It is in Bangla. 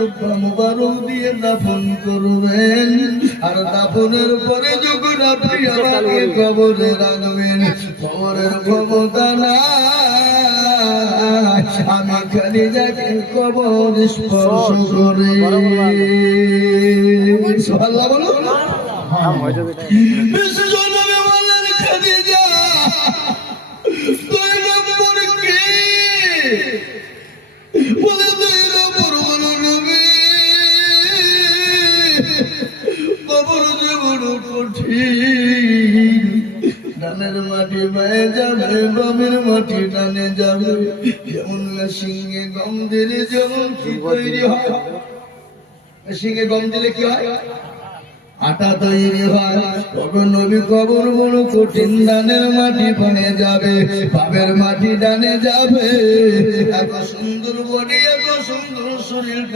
জুব্বা মুবারক দিয়ে দাফন করবেন। আর দাফনের পরে যখন আপনি আমাকে কবরে রাখবেন, কবরের ক্ষমতা না, আমি খালি যাকে কবর স্পর্শ করে। সুবহানাল্লাহ বলুন। বিশ্বজননী বলেন খাদিজা, দুই নম্বর কি? বলে দুই নম্বর হলো নবী, কবর যে বড় কঠিন। ডানের মাটি বায়ে যাবে, বামের মাটি ডানে যাবে। যেমন সিংহে গম দিলে যেমন কি তৈরি হয়, সিংহে গম দিলে কি হয়? আটা তৈরি হয়। তবে নবী কবর বড় কঠিন, ডানের মাটি বামে যাবে, বামের মাটি ডানে যাবে। এত সুন্দর বডি, এত সুন্দর শরীর।